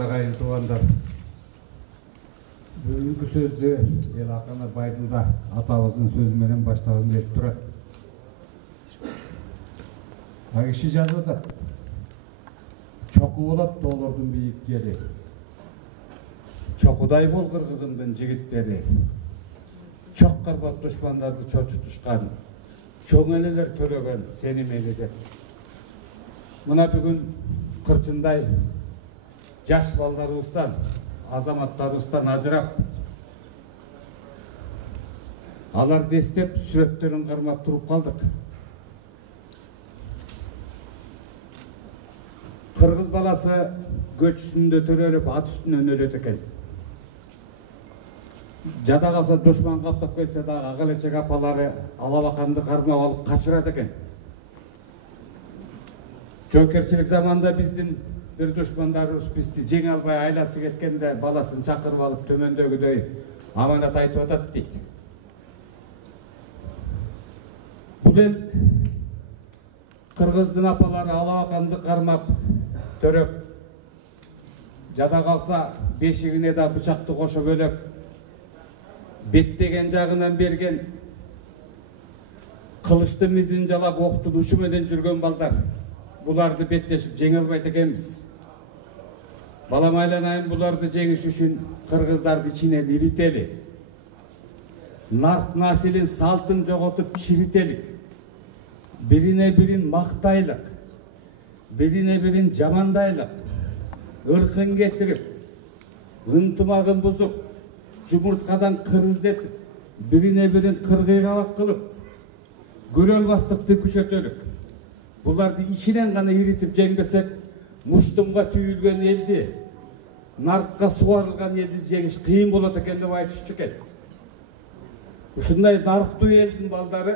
Ағайын туғандар, бүгінгі сөзді Елақаны Байділда атабыздың сөзіменен баштағым келіп тұрады. Агиши жазуда чоқу болады тоғлардың биік жері. Чоқудай бол қырғызымдың жігіттері. Чоқ қарбап дұшпандарды чочытышқан, чоң әлелер төлеген сені мегедеп. Мына бүгін қырчындай жаш балдарыбыздан, азаматтарыбыздан ажырап, аларды естеп, сүреттерін қармап тұрып қалдық. Қырғыз баласы көч үстінде төреліп, ат үстінен өледі екен. Жада қалса дұшман қаптап келсе дағы ағалечек апалары алабақанды қармап алып қашырады екен. Жокерчілік заманда біздің бір дұшмандарымыз бізді жеңе албай айласы кеткенде баласын шақырып алып төмендегідей аманат айтып атады дейді. Бұл ел қырғыздың апалары алабақанды қармап төреп, жада қалса бешігіне де бычақты қошы бөліп, беттеген жағынан берген, қылышты мізін жалап оқтың ұшыменен жүрген балдар. Бұларды беттешіп жеңе албайды екенбіз. Балам айланайын, бұларды жеңіш үшін қырғыздарды içine ирители. Нарт населін салтын жоғытып чирителік. Біріне бірін мақтайлық, біріне бірін жамандайлық. Ырқын кетіріп, ынтымағын бұзып, жұмыртқадан қырыздетіп, біріне бірін қырғиғалап қылып, көрел бастықты күшетелік. Бұларды içінен ғана иритіп жеңбесек, мұштымға түйілген елді, нарыққа суарылған елді жеңіш қиын болады екен деп айтып екен. Ушындай нарықтуу елдің балдары,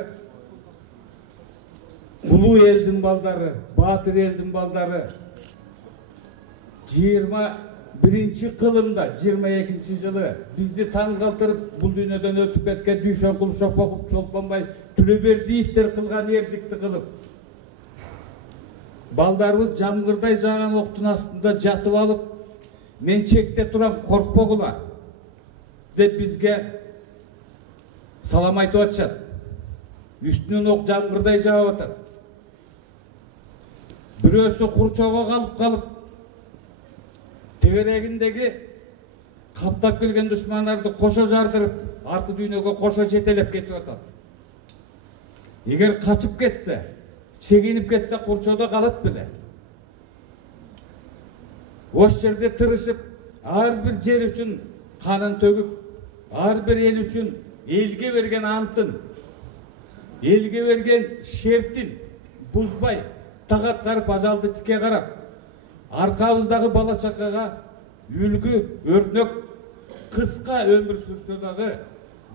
құлу елдің балдары, батыр елдің балдары 21-ші қылымда, 22-ші жылы бізді таң қалтырып, бұл дүниеден өтіп кеткен Дүйшен Құлшоқ оқып, Чолпанбай Төлебердиевтер қылған ердікті қылып, балдарымыз жамғырдай жаған оқтың астында жатып алып, мен чекте тұрам, қорқпоғыла деп бізге салам айтып атшат. Үстінен оқ жамғырдай жауып атыр. Бүрөсі құрчоға қалып, тегерегіндегі қаптап келген дұшмандарды қоша жардырып, арты дүйнеге қоша жетелеп кетіп атыр. Егер қачып кетсе, чегініп кетсе құрчода қалат біле. Ош жерде тырышып, әрбір жер үшін қанын төгіп, әрбір ел үшін елге берген антын, елге берген шертін бұзбай, тағат қарып, ажалды тіке қарап, арқабыздағы бала шақаға үлгі, өрнек, қысқа өмір сүрсе дағы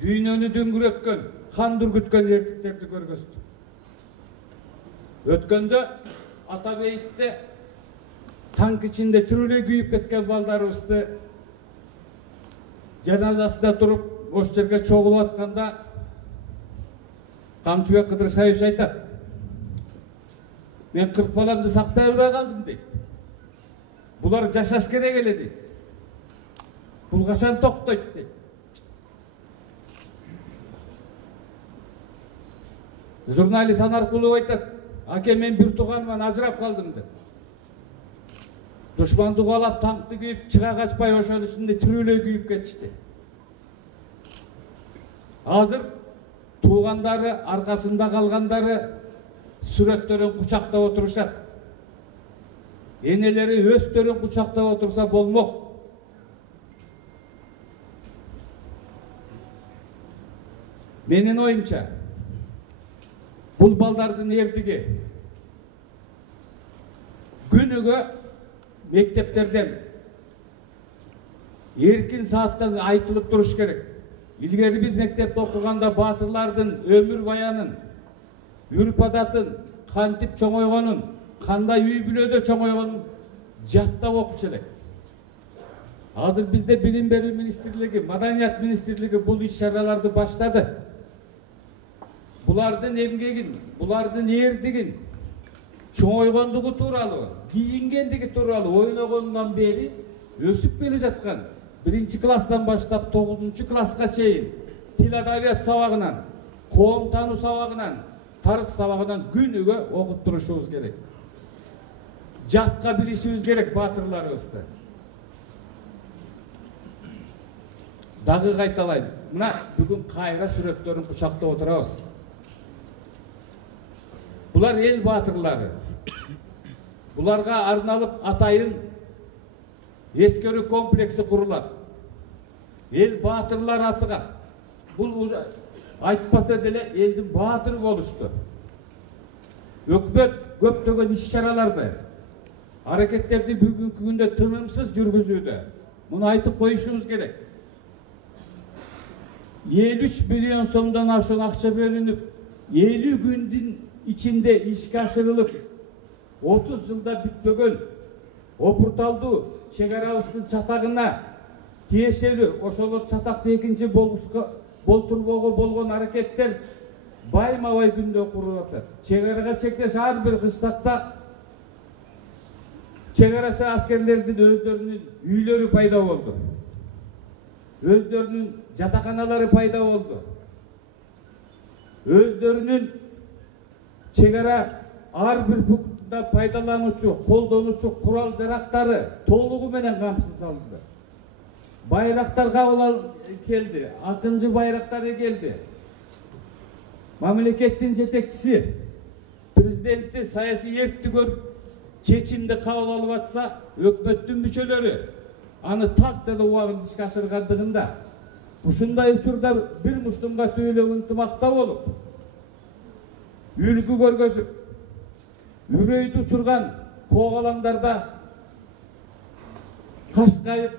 дүйнені дөңгіреткен, қан дүргіткен ертіктерді көргөздік. Өткенде Атабейітте танк içinde тіріле күйіп кеткен балдарымызды жаназасында тұрып, ош жерге чоғылып атқанда Қамшыбек Қыдыршайыш айтады: мен 40 баламды сақтай албай қалдым дейді. Бұлар жашаш керек еле дейді. Бұл қашан тоқтайды дейді. Журналист Анарқұлов айтады: аке, мен бір туғаныман ажырап қалдым деп. Дұшманды қуалап, танкты күйіп, шыға қашпай ошол ішінде түріле күйіп кетішті. Азыр туғандары, арқасында қалғандары сүреттерін құшақтап отырышат. Енелері өстерін құшақтап отырса болмақ. Менің ойымша, бұл балдардың ертігі күнігі мектептерден еркін сааттан айтылып тұрыш керек. Илгері біз мектепте оқығанда батырлардың өмір баянын, үрпадатын, қантип чоңойғанын, қандай үй бүлөдө чоңойғанын жаттап оқыш керек. Азыр бізде Білім беру министрлігі, Маданият министрлігі бұл іс-шараларды баштады. Бұлардың емгегін, бұлардың ердігін, чоңойғандығы туралы, кийингендиги тууралуу ойногондон бери өсүп келе жаткан 1-класстан баштап 9-класска чейин тил адабият сабагынан, коом таануу сабагынан, тарых сабагынан күнүгө окуп турушубуз керек. Жатка билишибиз керек баатырларыбызды. Дагы кайталайм. Мына бүгүн кайра сүрөттөрүн кучактап отурабыз. Булар эл баатырлары. Буларга арналып атайын эскерүү комплекси курулат. Эл баатырлар атыган. Бул айтпаса деле элдин баатыры болушту. Өкмөт көптөгөн иш-чараларды, аракеттерди бүгүнкү күндө тынымсыз жүргүзүүдө. Муну айтып коюшубуз керек. 53 миллион сомдон ашуун акча бөлүнүп, 50 күндүн ичинде ишке ашырылып, 30 жылда бүтпөгөн опурталдуу чегарабыздын чатагына тиешелүү ошол чатакты экинчи болтурбоого болгон аракеттер байма-бай күндө курулуп атат. Чегарага чектеш ар бир кыштакта чегарачы аскерлердин өздөрүнүн үйлөрү пайда болду. Өздөрүнүн жатаканалары пайда болду. Өздөрүнүн чегара ар бир пунктта пайдалануучу, колдонуучу курал жарактары толугу менен камсыздалды. Байрактар кабыл келди, акынчы байрактары келди. Мамлекеттин жетекчиси, президенти саясий эркти көрүп, чечимди кабыл алып атса, өкмөттүн мүчөлөрү аны так жана убагында ишке ашыргандыгында, ушундай учурда бир муштумга түбөлүп ынтымакта болуп, үлгү көргөзүп, үрөйдү учурган когалаңдарда кашкайып,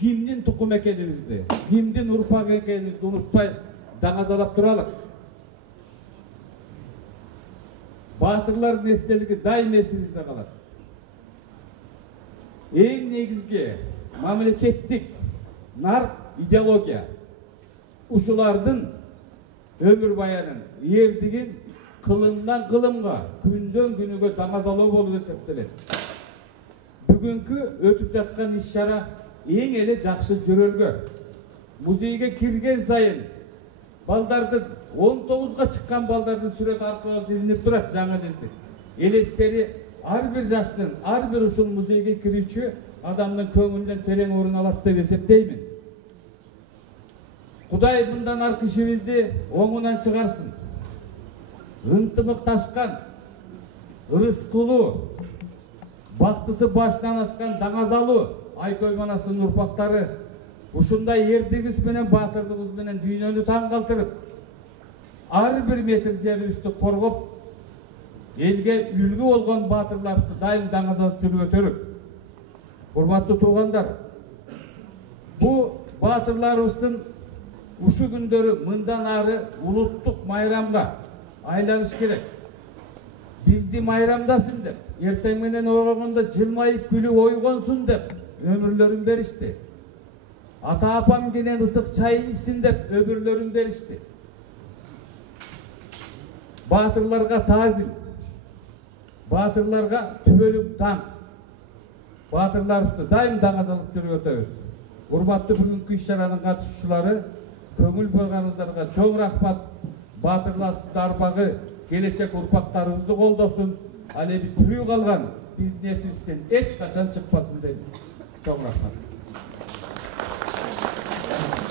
кимдин тукум экенибизди, кимдин урпак экенибизди унутпай даңазалап туралык. Баатырлардын эстелиги дайым эсибизде калат. Эң негизги мамлекеттик нарк идеология ушулардын өмүр баянын, эрдигин кылымдан кылымга, күндөн күнүгө даңазалоо болуп эсептелет. Бүгүнкү өтүп жаткан иш-чара эң эле жакшы жөрөлгө. Музейге кирген сайын балдардын 19га чыккан балдардын сүрөтү аркылуу илинип турат жаңы элдик. Элестери ар бир жаштын, ар бир ушул музейге кирүүчү адамдын көңүлүнөн терең орун алат деп эсептеймин. Кудай мындан аркы ишибизди оңунан чыгарсын. Ынтымакташкан, ырыскулуу, бактысы башынан ашкан даңазалуу Айкөй Манастын урпактары ушундай эрдигибиз менен баатырдыгыбыз менен дүйнөнү таң калтырып, ар бир метр жерибизди коргоп, элге үлгү болгон баатырларды дайым даңазалап жүрүп өтөлүк. Урматтуу туугандар, бу баатырларыбыздын ушу күндөрү мындан ары улуттук майрамга айланыш керек. Бизди майрамдасын деп, эртең менен ойгондо жылмайып күлүп ойгонсун деп өмүрлөрүн беришти. Ата апам кенен ысык чайын ичсин деп өмүрлөрүн беришти. Баатырларга таазим, баатырларга түбөлүк таң. Баатырларыбызды дайым даңазалап жүрүп өтөбүз. Урматтуу бүгүнкү иш-чаранын катышуучулары, көңүл бурганыңыздарга чоң рахмат. Баатырлардын арбагы келечек урпактарыбызды колдосун, ал эми тирүү калган биздин эсибизден эч качан чыкпасын дейм. Чоң рахмат.